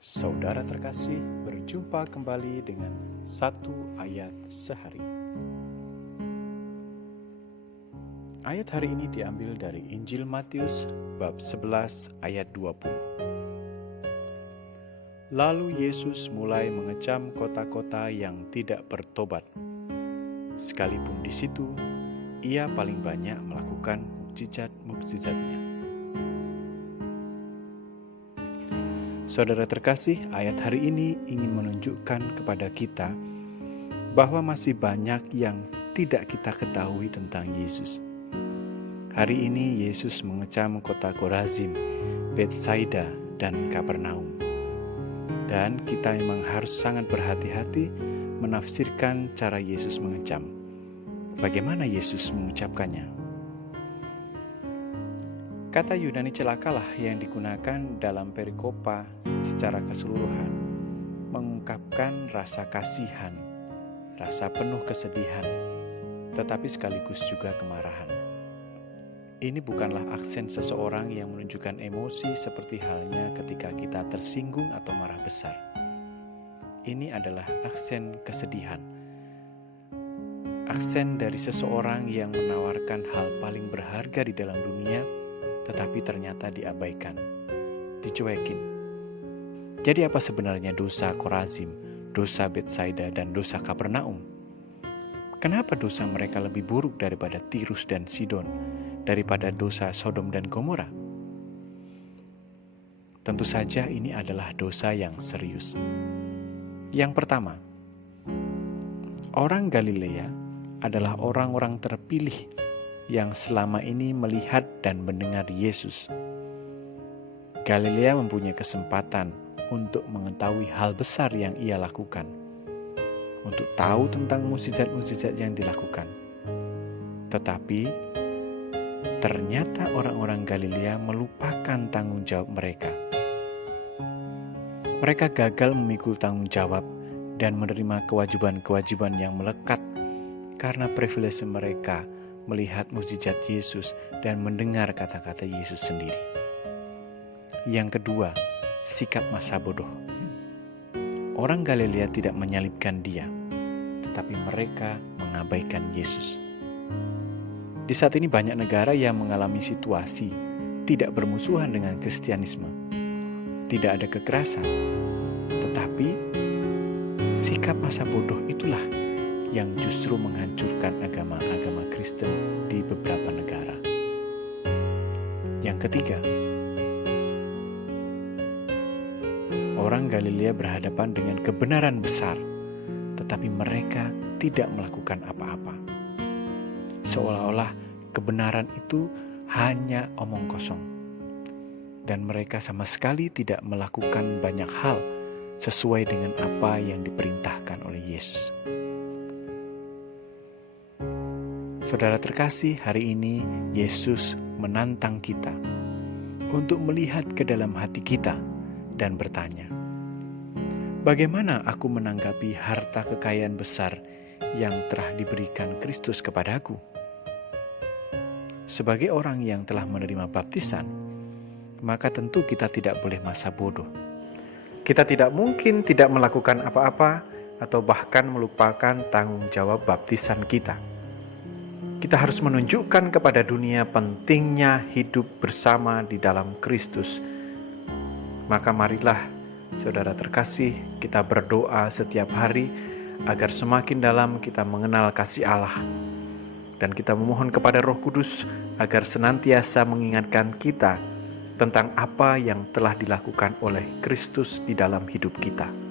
Saudara terkasih, berjumpa kembali dengan satu ayat sehari. Ayat hari ini diambil dari Injil Matius bab 11 ayat 20. Lalu Yesus mulai mengecam kota-kota yang tidak bertobat. Sekalipun di situ, ia paling banyak melakukan mukjizat-mukjizatnya. Saudara terkasih, ayat hari ini ingin menunjukkan kepada kita bahwa masih banyak yang tidak kita ketahui tentang Yesus. Hari ini Yesus mengecam kota Korazim, Betsaida, dan Kapernaum. Dan kita memang harus sangat berhati-hati menafsirkan cara Yesus mengecam. Bagaimana Yesus mengucapkannya? Kata Yunani celakalah yang digunakan dalam perikopa secara keseluruhan, mengungkapkan rasa kasihan, rasa penuh kesedihan, tetapi sekaligus juga kemarahan. Ini bukanlah aksen seseorang yang menunjukkan emosi seperti halnya ketika kita tersinggung atau marah besar. Ini adalah aksen kesedihan. Aksen dari seseorang yang menawarkan hal paling berharga di dalam dunia, tetapi ternyata diabaikan, dicuekin. Jadi apa sebenarnya dosa Korazim, dosa Betsaida, dan dosa Kapernaum? Kenapa dosa mereka lebih buruk daripada Tirus dan Sidon, daripada dosa Sodom dan Gomora? Tentu saja ini adalah dosa yang serius. Yang pertama, orang Galilea adalah orang-orang terpilih yang selama ini melihat dan mendengar Yesus. Galilea mempunyai kesempatan untuk mengetahui hal besar yang ia lakukan, untuk tahu tentang mukjizat-mukjizat yang dilakukan. Tetapi ternyata orang-orang Galilea melupakan tanggung jawab mereka. Mereka gagal memikul tanggung jawab dan menerima kewajiban-kewajiban yang melekat karena privilege mereka melihat mukjizat Yesus dan mendengar kata-kata Yesus sendiri. Yang kedua, sikap masa bodoh. Orang Galilea tidak menyalibkan dia, tetapi mereka mengabaikan Yesus. Di saat ini banyak negara yang mengalami situasi tidak bermusuhan dengan Kristianisme. Tidak ada kekerasan, tetapi sikap masa bodoh itulah yang justru menghancurkan agama-agama Kristen di beberapa negara. Yang ketiga, orang Galilea berhadapan dengan kebenaran besar, tetapi mereka tidak melakukan apa-apa. Seolah-olah kebenaran itu hanya omong kosong, dan mereka sama sekali tidak melakukan banyak hal sesuai dengan apa yang diperintahkan oleh Yesus. Saudara terkasih, hari ini Yesus menantang kita untuk melihat ke dalam hati kita dan bertanya, bagaimana aku menanggapi harta kekayaan besar yang telah diberikan Kristus kepadaku? Sebagai orang yang telah menerima baptisan, maka tentu kita tidak boleh masa bodoh. Kita tidak mungkin tidak melakukan apa-apa atau bahkan melupakan tanggung jawab baptisan kita. Kita harus menunjukkan kepada dunia pentingnya hidup bersama di dalam Kristus. Maka marilah, saudara terkasih, kita berdoa setiap hari agar semakin dalam kita mengenal kasih Allah. Dan kita memohon kepada Roh Kudus agar senantiasa mengingatkan kita tentang apa yang telah dilakukan oleh Kristus di dalam hidup kita.